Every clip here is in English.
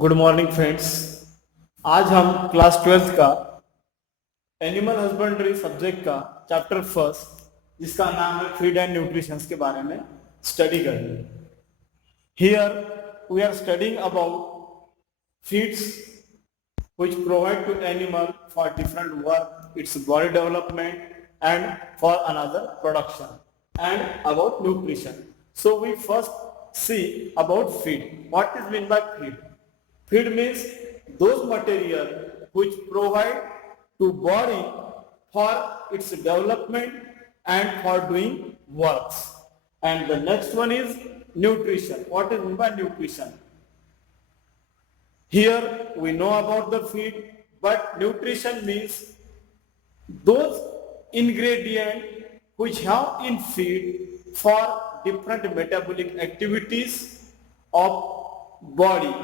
Good morning friends. आज हम class 12th का एनिमल हस्बेंड्री सब्जेक्ट का चैप्टर फर्स्ट, जिसका नाम है फीड एंड न्यूट्रिशन के बारे में स्टडी करेंगे। Here we are studying about feeds which provide to animal for different work, its body development and for another production, and about nutrition. So we first see about feed. What is meant by feed? Feed means those material which provide to body for its development and for doing works. And the next one is nutrition. What is meant by nutrition? Here we know about the feed, but nutrition means those ingredients which have in feed for different metabolic activities of body.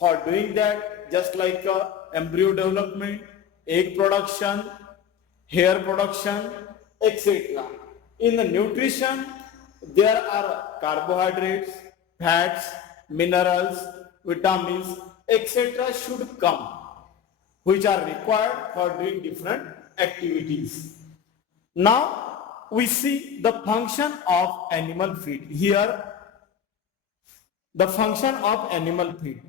For doing that, just like embryo development, egg production, hair production, etc. In the nutrition, there are carbohydrates, fats, minerals, vitamins, etc. should come, which are required for doing different activities. Now we see the function of animal feed. Here the function of animal feed.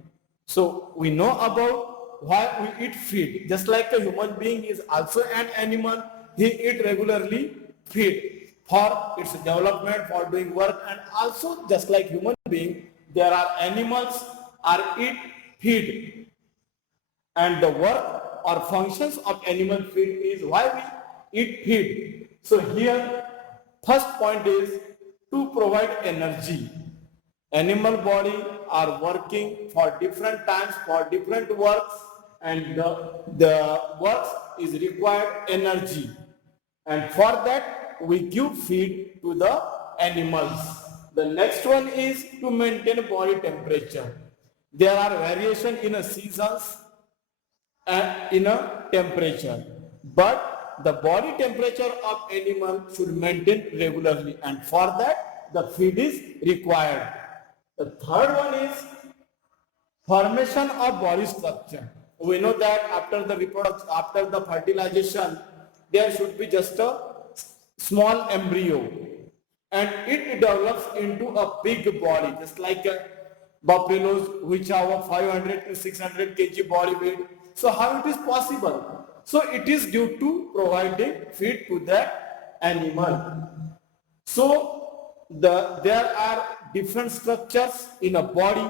So we know about why we eat feed. Just like a human being is also an animal, he eat regularly feed for its development, for doing work, and also just like human being, there are animals are eat feed, and the work or functions of animal feed is why we eat feed. So here first point is to provide energy. Animal body are working for different times for different works, and the works is required energy, and for that we give feed to the animals. The next one is to maintain body temperature. There are variation in a seasons and in a temperature, but the body temperature of animal should maintain regularly, and for that the feed is required. The third one is formation of body structure. We know that after the reproduction, after the fertilization, there should be just a small embryo, and it develops into a big body, just like buffaloes which have a 500 to 600 kg body weight. So how it is possible? So it is due to providing feed to that animal. So there are different structures in a body,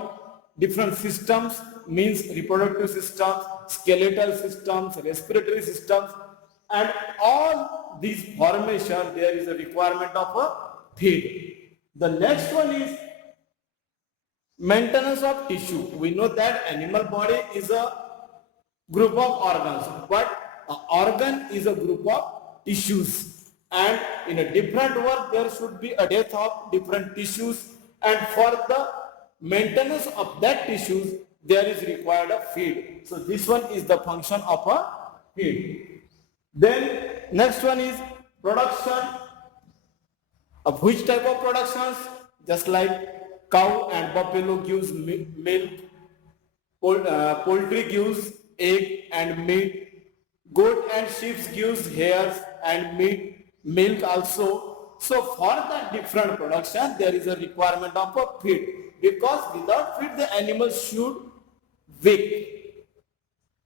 different systems means reproductive systems, skeletal systems, respiratory systems, and all these formation there is a requirement of a feed. The next one is maintenance of tissue. We know that animal body is a group of organs, but an organ is a group of tissues, and in a different work there should be a death of different tissues, and for the maintenance of that tissues there is required a feed. So this one is the function of a feed. Then next one is production. Of which type of productions? Just like cow and buffalo gives milk, poultry gives egg and meat, goat and sheep gives hairs and meat, milk also. So for that different production there is a requirement of a feed, because without feed the animal should weak.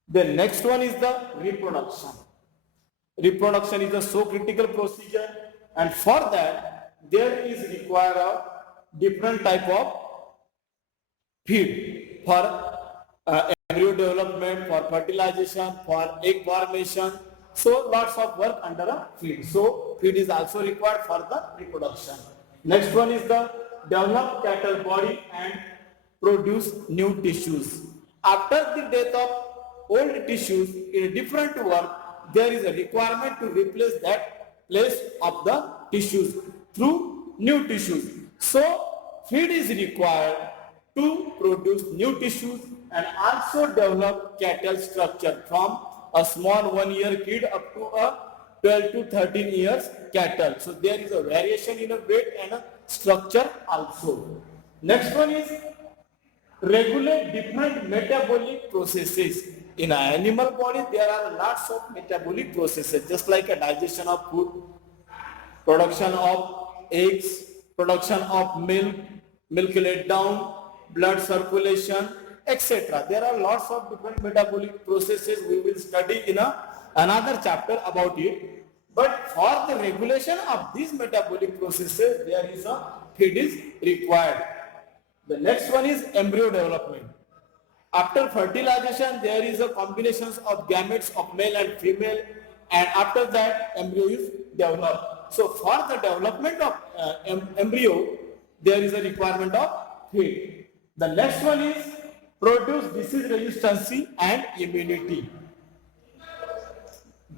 The next one is the reproduction. Reproduction is a so critical procedure, and for that there is required a different type of feed for embryo development, for fertilization, for egg formation. So lots of work under a feed. So feed is also required for the reproduction. Next one is the develop cattle body and produce new tissues. After the death of old tissues in a different work, there is a requirement to replace that place of the tissues through new tissues. So feed is required to produce new tissues and also develop cattle structure from a small 1 year kid up to a 12 to 13 years cattle. So there is a variation in a weight and a structure also. Next one is regulate different metabolic processes. In an animal body, there are lots of metabolic processes, just like a digestion of food, production of eggs, production of milk, milk let down, blood circulation, etc. There are lots of different metabolic processes we will study in another chapter about it. But for the regulation of these metabolic processes, there is a feed is required. The next one is embryo development. After fertilization, there is a combination of gametes of male and female, and after that, embryo is developed. So, for the development of embryo, there is a requirement of feed. The next one is produce disease resistance and immunity.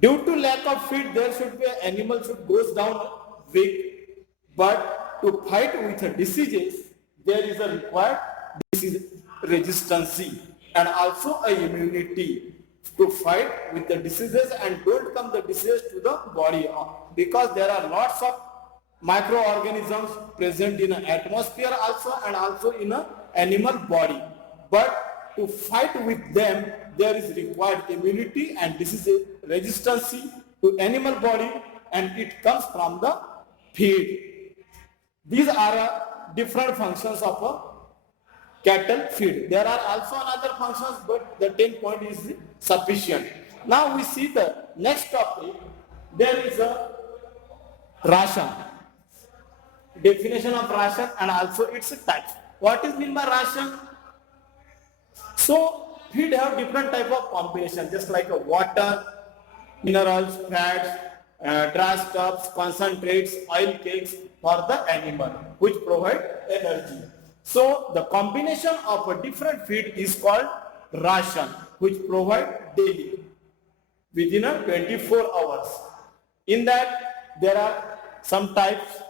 Due to lack of feed, there should be an animal should goes down weak, but to fight with diseases, there is a required disease resistance and also a immunity to fight with the diseases and don't come the disease to the body, because there are lots of microorganisms present in an atmosphere also and also in an animal body. But to fight with them, there is required immunity and disease resistance to animal body, and it comes from the feed. These are different functions of a cattle feed. There are also other functions, but the 10 point is sufficient. Now we see the next topic. There is a ration. Definition of ration and also its type. What is meant by ration? So feed have different type of combination, just like a water, minerals, fats, dry stuffs, concentrates, oil cakes for the animal, which provide energy. So the combination of a different feed is called ration, which provide daily within a 24 hours. In that there are some types.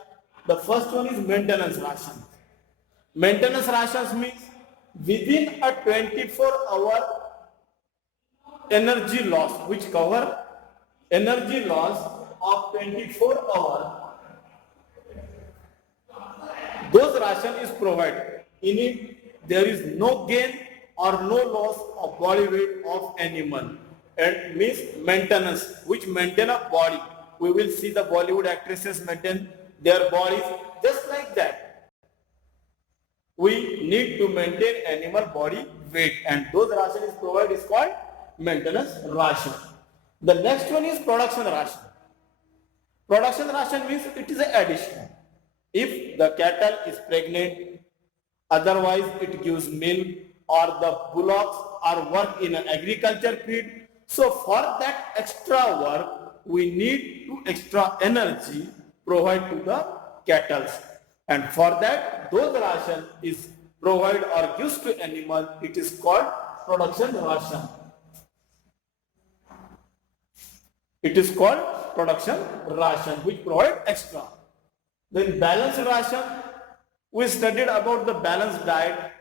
The first one is maintenance ration. Maintenance rations means within a 24-hour energy loss, which cover energy loss of 24 hours. Those ration is provided. In it, there is no gain or no loss of body weight of animal. And means maintenance, which maintain a body. We will see the Bollywood actresses maintain their bodies just like that. We need to maintain animal body weight, and those ration is provided is called maintenance ration. The next one is production ration. Production ration means it is an addition. If the cattle is pregnant, otherwise it gives milk, or the bullocks are work in an agriculture field. So for that extra work, we need to extra energy provide to the cattle. And for that, those ration is provided or gives to animal. It is called production ration. It is called production ration, which provide extra. Then balanced ration, we studied about the balanced diet.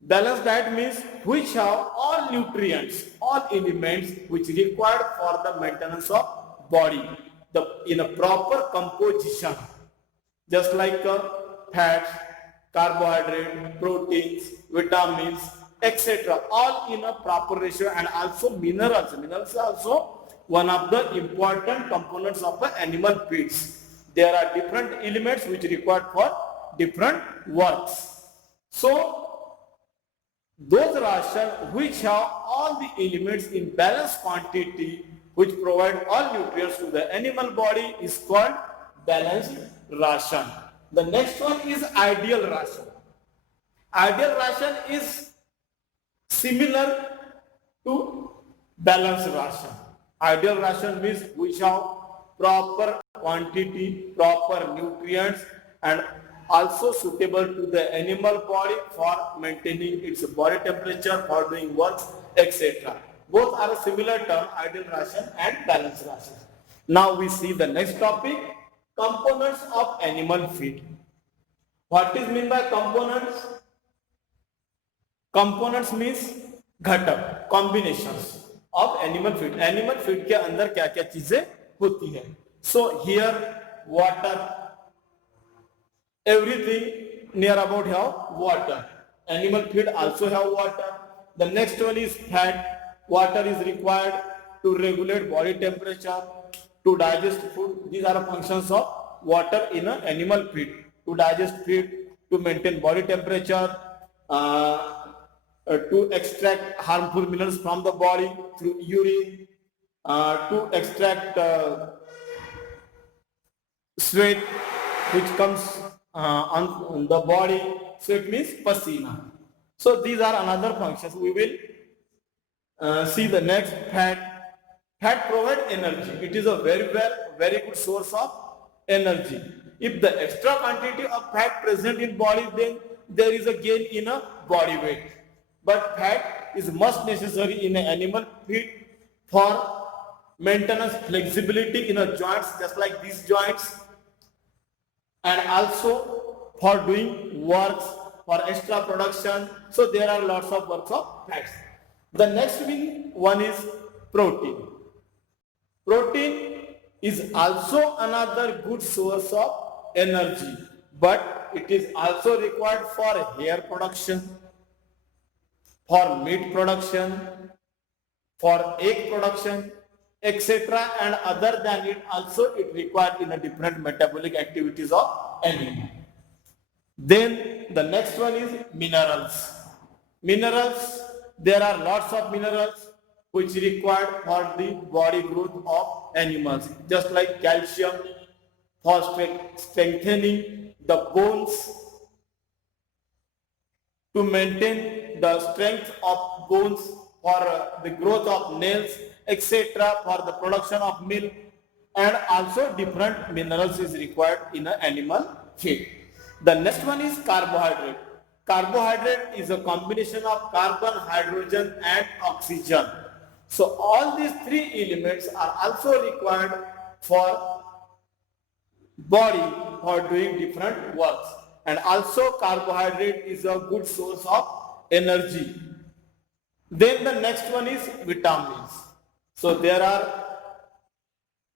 Balanced diet means which have all nutrients, all elements which required for the maintenance of body in a proper composition, just like fats, carbohydrate, proteins, vitamins, etc. all in a proper ratio, and also minerals. Minerals are also one of the important components of the animal feeds. There are different elements which required for different works. So those ration which have all the elements in balanced quantity, which provide all nutrients to the animal body, is called balanced ration. The next one is ideal ration. Ideal ration is similar to balanced ration. Ideal ration means which have proper quantity, proper nutrients, and also suitable to the animal body for maintaining its body temperature, for doing works, etc. Both are a similar term, ideal ration and balanced ration. Now we see the next topic, components of animal feed. What is meant by components? Components means घटक, combinations of animal feed. Animal feed के अंदर क्या क्या चीजें होती है. So here water, everything near about have water. Animal feed also have water. The next one is fat. Water is required to regulate body temperature, to digest food. These are functions of water in an animal feed. To digest feed, to maintain body temperature, to extract harmful minerals from the body through urine, to extract sweat which comes on the body. Sweat means pasina. So these are another functions. We will see the next fat. Fat provide energy. It is a very good source of energy. If the extra quantity of fat present in body, then there is a gain in a body weight. But fat is must necessary in an animal feed for maintenance flexibility in a joints, just like these joints, and also for doing works, for extra production. So there are lots of works of fats. The next one is protein. Protein is also another good source of energy, but it is also required for hair production, for meat production, for egg production, etc. And other than it, also it required in a different metabolic activities of animal. Then the next one is minerals. Minerals, there are lots of minerals which required for the body growth of animals, just like calcium for strengthening the bones, to maintain the strength of bones, for the growth of nails, etc., for the production of milk, and also different minerals is required in an animal feed. The next one is carbohydrate. Carbohydrate is a combination of carbon, hydrogen, and oxygen. So all these three elements are also required for body for doing different works. And also carbohydrate is a good source of energy. Then the next one is vitamins. So there are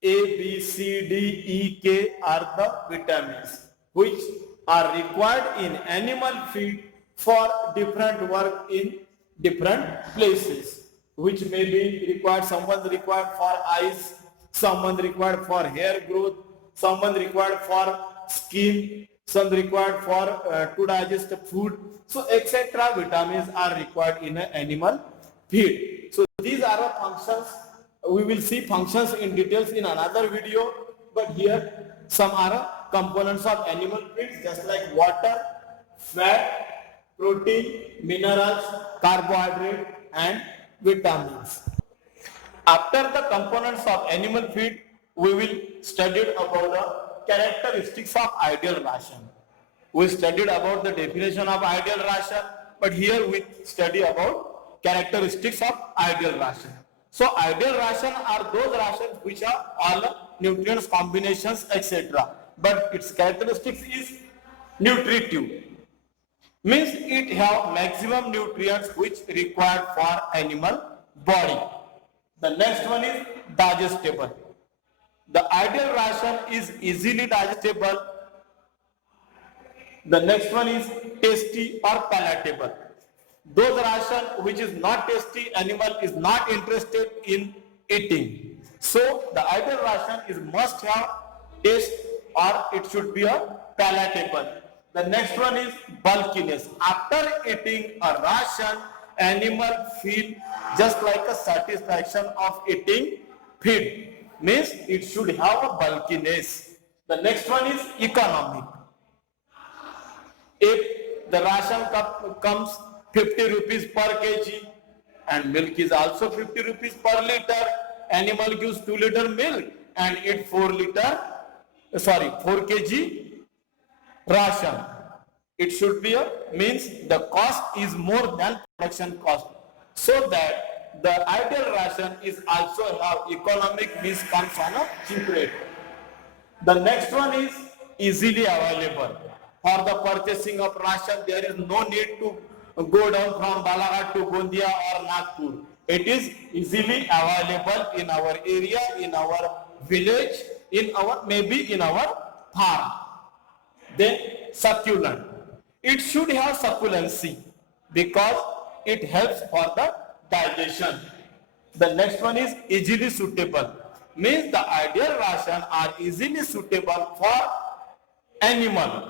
A, B, C, D, E, K are the vitamins which are required in animal feed for different work in different places, which may be required. Someone required for eyes, someone required for hair growth, someone required for skin, some required for to digest food. So etc. vitamins are required in an animal feed. So these are the functions. We will see functions in details in another video, but here some are components of animal feeds, just like water, fat, protein, minerals, carbohydrate, and vitamins. After the components of animal feed, we will study about the characteristics of ideal ration. We studied about the definition of ideal ration, but here we study about characteristics of ideal ration. So ideal ration are those rations which are all nutrients combinations, etc. But its characteristics is nutritive. Means it have maximum nutrients which required for animal body. The next one is digestible. The ideal ration is easily digestible. The next one is tasty or palatable. Those ration which is not tasty, animal is not interested in eating. So the ideal ration is must have taste or it should be a palatable. The next one is bulkiness. After eating a ration, animal feel just like a satisfaction of eating feed. Means it should have a bulkiness. The next one is economic. If the ration comes 50 rupees per kg and milk is also 50 rupees per liter, animal gives 2 liter milk and eat 4 kg ration. It should be means the cost is more than production cost. So that the ideal ration is also have economic, means comes on a cheap rate. The next one is easily available. For the purchasing of ration, there is no need to go down from Balaghat to Gondia or Nagpur. It is easily available in our area, in our village, maybe in our farm. Then succulent. It should have succulency because it helps for the digestion. The next one is easily suitable. Means the ideal ration are easily suitable for animal,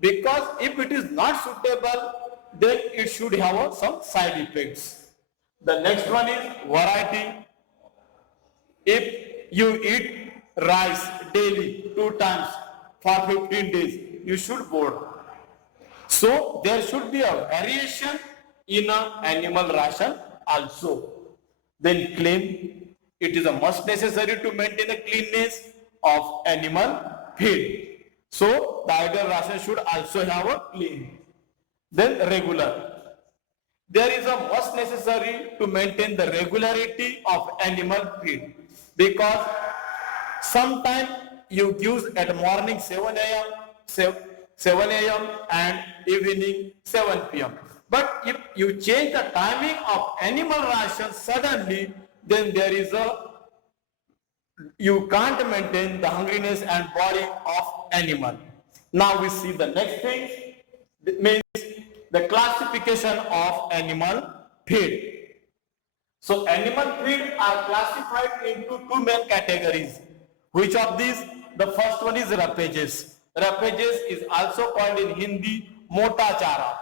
because if it is not suitable, then it should have some side effects. The next one is variety. If you eat rice daily 2 times for 15 days, you should board. So there should be a variation in an animal ration also. Then clean. It is a must necessary to maintain the cleanness of animal feed. So the ideal ration should also have a clean. Then regular. There is a must necessary to maintain the regularity of animal feed, because sometimes you give at morning 7 a.m. and evening 7 p.m. But if you change the timing of animal ration suddenly, then there is you can't maintain the hungriness and body of animal. Now we see the next thing, means the classification of animal feed. So animal feed are classified into 2 main categories. Which of these? The first one is rapages. Rapages is also called in Hindi mota chara.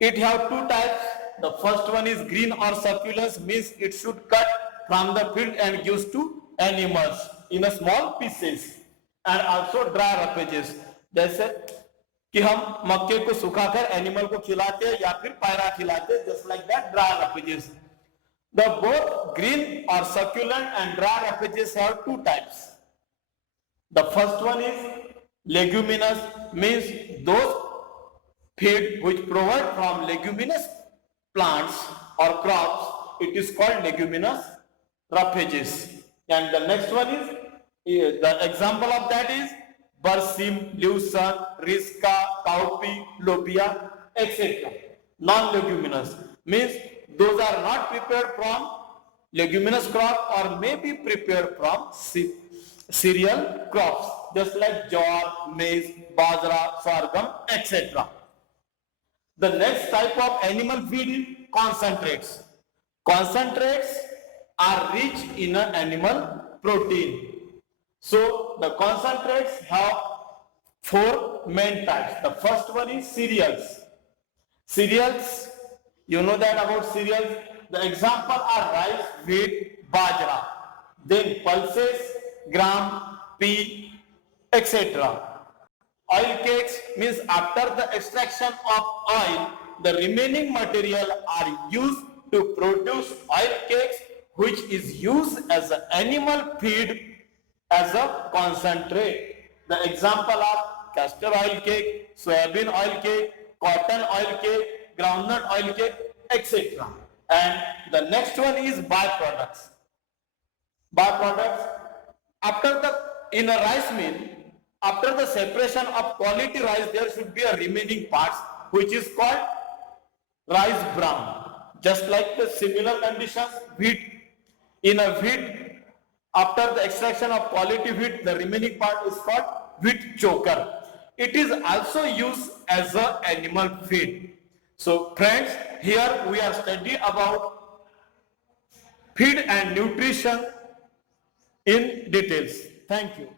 It have 2 types. The first one is green or succulence, means it should cut from the field and gives to animals in a small pieces. And also dry rapages, जैसे कि हम मक्के को सुखाकर animal को खिलाते हैं या फिर पैरा खिलाते हैं, just like that dry rapages. The both green or succulent and dry rapages have 2 types. The first one is leguminous, means those feed which provide from leguminous plants or crops. It is called leguminous rapages. And the next one is, the example of that is Barsim, Lucerne, Risca, Cowpea, Lobia, etc. Non-leguminous means those are not prepared from leguminous crop or may be prepared from cereal crops, just like jowar, maize, bajra, sorghum, etc. The next type of animal feed is concentrates. Concentrates are rich in an animal protein. So the concentrates have 4 main types. The first one is cereals. Cereals, you know that about cereals. The example are rice, wheat, bajra. Then pulses, gram, pea, etc. Oil cakes means after the extraction of oil, the remaining material are used to produce oil cakes, which is used as an animal feed as a concentrate. The example are castor oil cake, soybean oil cake, cotton oil cake, groundnut oil cake, etc. And the next one is byproducts. Byproducts, in a rice mill, after the separation of quality rice, there should be a remaining parts which is called rice bran. Just like the similar conditions, wheat. In a wheat, after the extraction of quality wheat, the remaining part is called wheat choker. It is also used as an animal feed. So friends, here we are studying about feed and nutrition in details. Thank you.